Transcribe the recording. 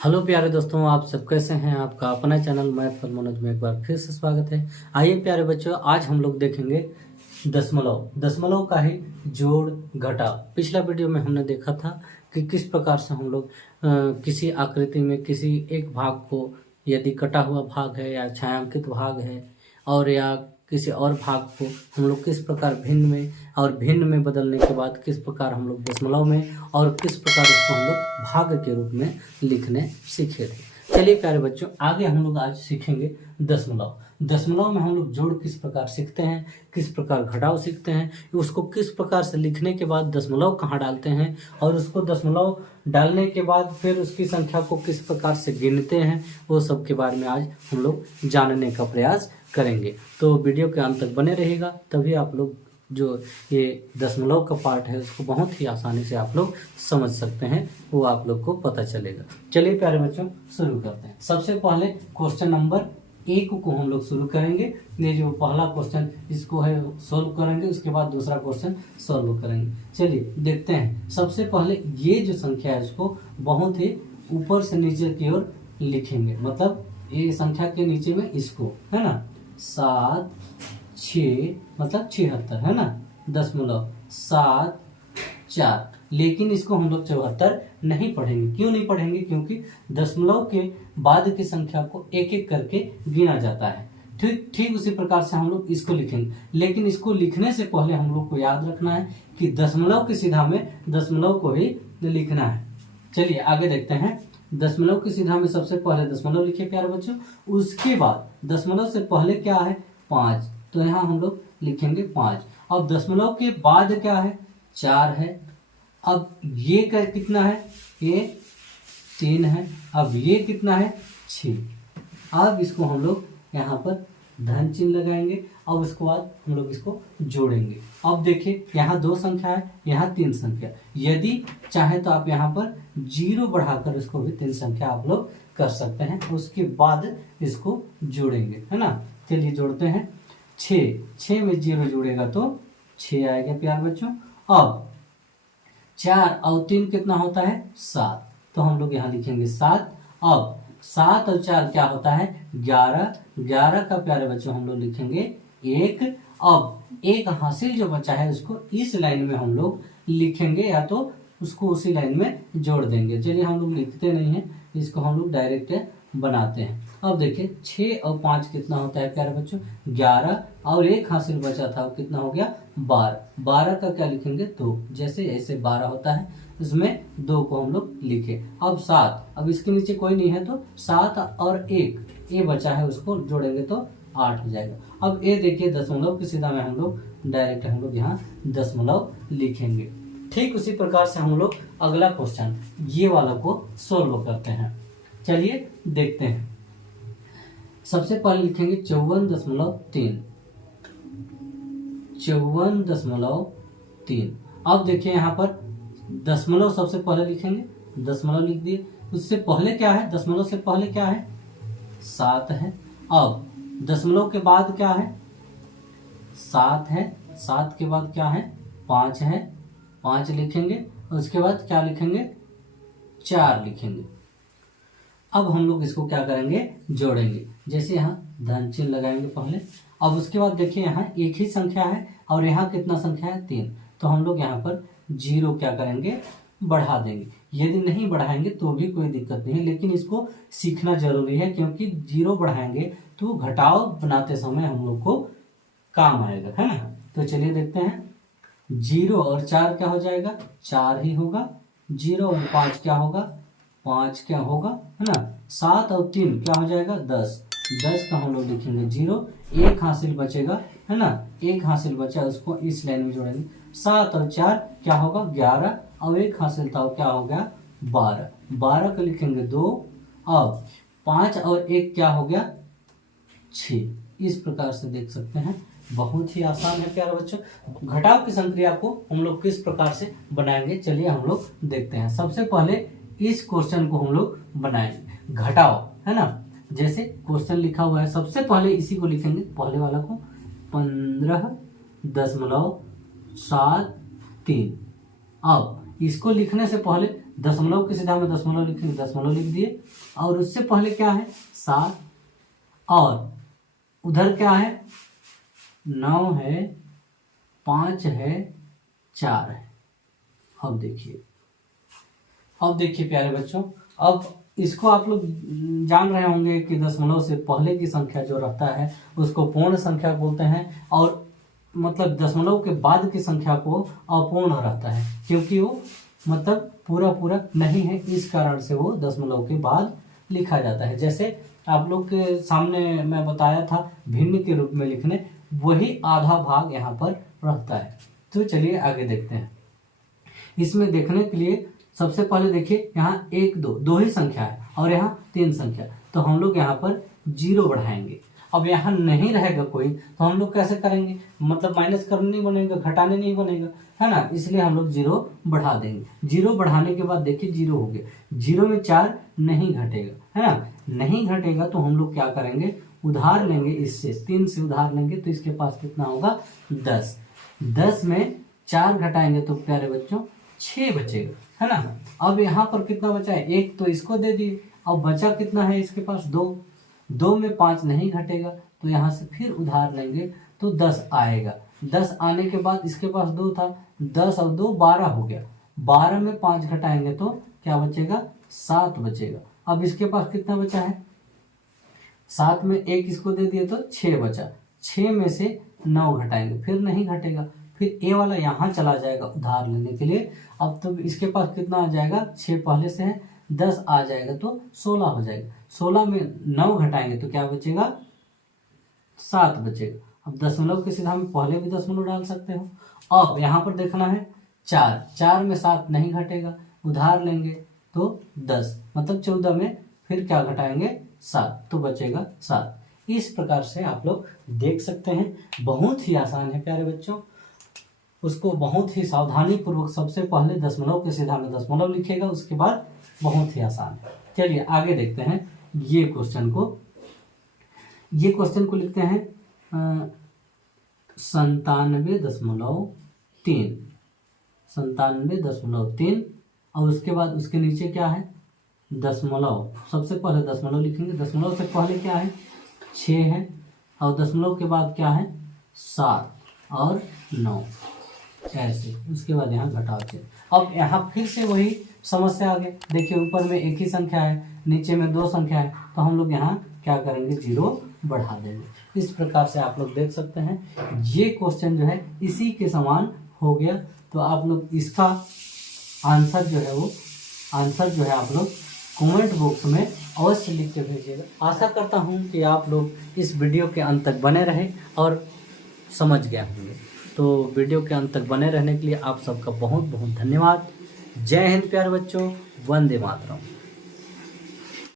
Hello प्यारे दोस्तों, आप सब कैसे हैं। आपका अपना चैनल मैथ फॉर मनोज में एक बार फिर से स्वागत है। आइए प्यारे बच्चों, आज हम लोग देखेंगे दशमलव का ही जोड़ घटाव। पिछला वीडियो में हमने देखा था कि किस प्रकार से हम लोग किसी आकृति में किसी एक भाग को, यदि कटा हुआ भाग है या छायांकित भाग है और या किसी और भाग को हम लोग किस प्रकार भिन्न में बदलने के बाद किस प्रकार हम लोग दशमलव में और किस प्रकार उसको हम लोग भाग के रूप में लिखने सीखे थे। चलिए प्यारे बच्चों, आगे हम लोग आज सीखेंगे दशमलव में हम लोग जोड़ किस प्रकार सीखते हैं, किस प्रकार घटाव सीखते हैं, उसको किस प्रकार से लिखने के बाद दशमलव कहाँ डालते हैं और उसको दशमलव डालने के बाद फिर उसकी संख्या को किस प्रकार से गिनते हैं, वो सब के बारे में आज हम लोग जानने का प्रयास करेंगे। तो वीडियो के अंत तक बने रहेगा, तभी आप लोग जो ये दशमलव का पार्ट है उसको बहुत ही आसानी से आप लोग समझ सकते हैं, वो आप लोग को पता चलेगा। चलिए प्यारे बच्चों, शुरू करते हैं। सबसे पहले क्वेश्चन नंबर 1 को हम लोग शुरू करेंगे। ये जो पहला क्वेश्चन इसको है सोल्व करेंगे, उसके बाद दूसरा क्वेश्चन सोल्व करेंगे। चलिए देखते हैं। सबसे पहले ये जो संख्या है इसको बहुत ही ऊपर से नीचे की ओर लिखेंगे, मतलब ये संख्या के नीचे में इसको है ना 7 6 मतलब 76 है ना 0.74, लेकिन इसको हम लोग 74 नहीं पढ़ेंगे। क्यों नहीं पढ़ेंगे? क्योंकि दशमलव के बाद की संख्या को एक एक करके गिना जाता है। ठीक उसी प्रकार से हम लोग इसको लिखेंगे, लेकिन इसको लिखने से पहले हम लोग को याद रखना है कि दशमलव की सीधा में दशमलव को ही लिखना है। चलिए आगे देखते हैं। दशमलव की सीधा में सबसे पहले दशमलव लिखे प्यारे बच्चों, उसके बाद दशमलव से पहले क्या है 5, तो यहाँ हम लोग लिखेंगे 5। अब दशमलव के बाद क्या है 4 है। अब ये कितना है, ये 3 है। अब ये कितना है 6। अब इसको हम लोग यहाँ पर धन चिन्ह लगाएंगे। अब उसके बाद हम लोग इसको जोड़ेंगे। अब देखिए यहाँ 2 संख्या है, यहाँ 3 संख्या। यदि चाहे तो आप यहाँ पर 0 बढ़ाकर इसको भी 3 संख्या आप लोग कर सकते हैं। उसके बाद इसको जोड़ेंगे, है ना। चलिए जोड़ते हैं। 6 में 0 जोड़ेगा तो 6 आएगा प्यार बच्चों। अब 4 और 3 कितना होता है 7, तो हम लोग यहाँ लिखेंगे 7। अब 7 और 4 क्या होता है 11 का प्यारे बच्चों हम लोग लिखेंगे 1। अब एक हासिल जो बचा है उसको इस लाइन में हम लोग लिखेंगे, या तो उसको उसी लाइन में जोड़ देंगे। चलिए हम लोग लिखते नहीं हैं, इसको हम लोग डायरेक्ट बनाते हैं। अब देखिए 6 और 5 कितना होता है प्यारे बच्चों 11, और एक हासिल बचा था वो कितना हो गया 12 का क्या लिखेंगे 2। जैसे ऐसे 12 होता है, इसमें 2 को हम लोग लिखे। अब 7, अब इसके नीचे कोई नहीं है तो 7 और 1 ये बचा है, उसको जोड़ेंगे तो 8 हो जाएगा। अब ये देखिए दशमलव की सीधा में हम लोग डायरेक्ट हम लोग यहाँ दशमलव लिखेंगे। ठीक उसी प्रकार से हम लोग अगला क्वेश्चन ये वाला को सोल्व करते हैं। चलिए देखते हैं। सबसे पहले लिखेंगे 54.3। 54.3। अब देखिए यहाँ पर दशमलव सबसे पहले लिखेंगे, दशमलव लिख दिए। उससे पहले क्या है, दशमलव से पहले क्या है 7 है। अब दशमलव के बाद क्या है 7 है। 7 के बाद क्या है 5 है, 5 लिखेंगे। उसके बाद क्या लिखेंगे 4 लिखेंगे। अब हम लोग इसको क्या करेंगे जोड़ेंगे। जैसे यहाँ धन चिन्ह लगाएंगे पहले। अब उसके बाद देखिए यहाँ एक ही संख्या है और यहाँ कितना संख्या है 3, तो हम लोग यहाँ पर 0 क्या करेंगे बढ़ा देंगे। यदि नहीं बढ़ाएंगे तो भी कोई दिक्कत नहीं है, लेकिन इसको सीखना जरूरी है, क्योंकि 0 बढ़ाएंगे तो घटाव बनाते समय हम लोग को काम आएगा, है ना। तो चलिए देखते हैं। 0 और 4 क्या हो जाएगा 4 ही होगा। 0 और 5 क्या होगा 5 क्या होगा, है ना। 7 और 3 क्या हो जाएगा 10 का हम लोग लिखेंगे 0। एक हासिल बचेगा, है ना, एक हासिल बचा, उसको इस लाइन में जोड़ेंगे। 7 और 4 क्या होगा 11, और एक हासिल था वो क्या हो गया 12 का लिखेंगे 2। अब 5 और 1 क्या हो गया 6। इस प्रकार से देख सकते हैं, बहुत ही आसान है प्यारे बच्चों। घटाव की संक्रिया को हम लोग किस प्रकार से बनाएंगे, चलिए हम लोग देखते हैं। सबसे पहले इस क्वेश्चन को हम लोग बनाएंगे घटाव, है ना। जैसे क्वेश्चन लिखा हुआ है, सबसे पहले इसी को लिखेंगे, पहले वाला को 15.73। अब इसको लिखने से पहले दशमलव की सीधा में दशमलव लिखेंगे, दशमलव लिख दिए, और उससे पहले क्या है 7, और उधर क्या है 9 है, 5 है, 4 है। अब देखिए प्यारे बच्चों, अब इसको आप लोग जान रहे होंगे कि दशमलव से पहले की संख्या जो रहता है उसको पूर्ण संख्या बोलते हैं, और मतलब दशमलव के बाद की संख्या को अपूर्ण रहता है, क्योंकि वो मतलब पूरा नहीं है, इस कारण से वो दशमलव के बाद लिखा जाता है। जैसे आप लोग के सामने मैं बताया था भिन्न के रूप में लिखने, वही आधा भाग यहाँ पर रहता है। तो चलिए आगे देखते हैं। इसमें देखने के लिए सबसे पहले देखिए यहाँ 1 2 दो ही संख्या है और यहाँ 3 संख्या, तो हम लोग यहाँ पर 0 बढ़ाएंगे। अब यहाँ नहीं रहेगा कोई, तो हम लोग कैसे करेंगे, मतलब माइनस करने नहीं बनेगा, घटाने नहीं बनेगा, है ना, इसलिए हम लोग 0 बढ़ा देंगे। 0 बढ़ाने के बाद देखिए 0 हो गया, 0 में 4 नहीं घटेगा, है ना, नहीं घटेगा, तो हम लोग क्या करेंगे, उधार लेंगे, इससे 3 से उधार लेंगे, तो इसके पास कितना होगा 10। 10 में 4 घटाएंगे तो प्यारे बच्चों 6 बचेगा, है ना। अब यहाँ पर कितना बचा है, 1 तो इसको दे दिए, अब बचा कितना है इसके पास 2। 2 में 5 नहीं घटेगा, तो यहाँ से फिर उधार लेंगे तो 10 आएगा। 10 आने के बाद इसके पास 2 था, 10 और 2 12 हो गया। 12 में 5 घटाएंगे तो क्या बचेगा, 7 बचेगा। अब इसके पास कितना बचा है, 7 में 1 इसको दे दिए तो 6 बचा। 6 में से 9 घटाएंगे, फिर नहीं घटेगा, फिर ए वाला यहाँ चला जाएगा उधार लेने के लिए। अब तो इसके पास कितना आ जाएगा, 6 पहले से है, 10 आ जाएगा तो 16 हो जाएगा। 16 में 9 घटाएंगे तो क्या बचेगा, 7 बचेगा। अब दशमलव के सीधा में पहले भी दशमलव डाल सकते हो। अब यहाँ पर देखना है 4 में 7 नहीं घटेगा, उधार लेंगे तो 10, मतलब 14 में फिर क्या घटाएंगे 7, तो बचेगा 7। इस प्रकार से आप लोग देख सकते हैं, बहुत ही आसान है प्यारे बच्चों। उसको बहुत ही सावधानी पूर्वक सबसे पहले दशमलव के सीधा में दशमलव लिखेगा, उसके बाद बहुत ही आसान है। चलिए आगे देखते हैं। ये क्वेश्चन को लिखते हैं 97.3 और उसके बाद उसके नीचे क्या है, दशमलव। सबसे पहले दशमलव लिखेंगे, दशमलव से पहले क्या है 6 है, और दशमलव के बाद क्या है 7 और 9, ऐसे। उसके बाद यहाँ घटाव से। अब यहाँ फिर से वही समस्या आ गई। देखिए ऊपर में एक ही संख्या है, नीचे में 2 संख्या है, तो हम लोग यहाँ क्या करेंगे 0 बढ़ा देंगे। इस प्रकार से आप लोग देख सकते हैं ये क्वेश्चन जो है इसी के समान हो गया। तो आप लोग इसका आंसर जो है आप लोग कमेंट बॉक्स में अवश्य लिख के भेजिएगा। आशा करता हूँ कि आप लोग इस वीडियो के अंत तक बने रहे और समझ गए होंगे। तो वीडियो के अंत तक बने रहने के लिए आप सबका बहुत बहुत धन्यवाद। जय हिंद प्यारे बच्चों, वंदे मातरम।